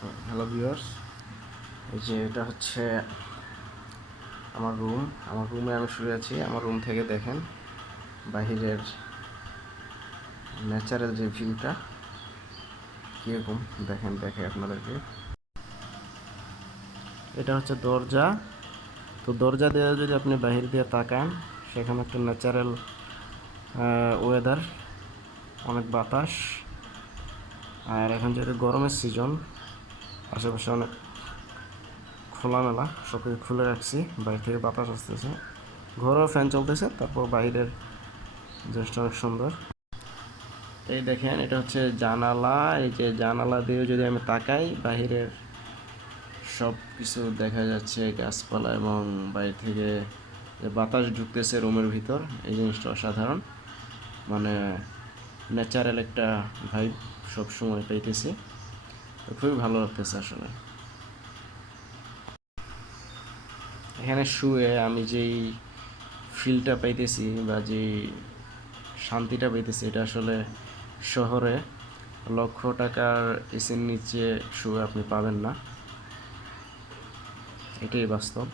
Hello viewers, এই যে এটা হচ্ছে আমার রুমে আমি শুয়ে আছি। আমার রুম থেকে দেখেন বাহিরের ন্যাচারাল যে ভিউটা কীরকম দেখেন, দেখে আপনাদেরকে। এটা হচ্ছে দরজা। তো দরজা দিয়ে যদি আপনি বাহির দিয়ে তাকান, সেখানে একটা ন্যাচারাল ওয়েদার, অনেক বাতাস। আর এখন যেহেতু গরমের সিজন, আশেপাশে অনেক খোলামেলা, সব কিছু খুলে রাখছি, বাইরে থেকে বাতাস আসতেছে, ঘরেও ফ্যান চলতেছে, তারপর বাইরের জিনিসটা অনেক সুন্দর। এই দেখেন, এটা হচ্ছে জানালা। এই যে জানালা দিয়ে যদি আমি তাকাই, বাহিরের সব কিছু দেখা যাচ্ছে, গাছপালা, এবং বাইরে থেকে যে বাতাস ঢুকতেছে রুমের ভিতর, এই জিনিসটা অসাধারণ। মানে ন্যাচারাল একটা ভাইব সব সময় পাইতেছি, তো খুবই ভালো লাগতেছে আসলে। এখানে শুয়ে আমি যেই ফিলটা পাইতেছি বা যেই শান্তিটা পাইতেছি, এটা আসলে শহরে লক্ষ টাকার এসির নিচে শুয়ে আপনি পাবেন না, এটাই বাস্তব।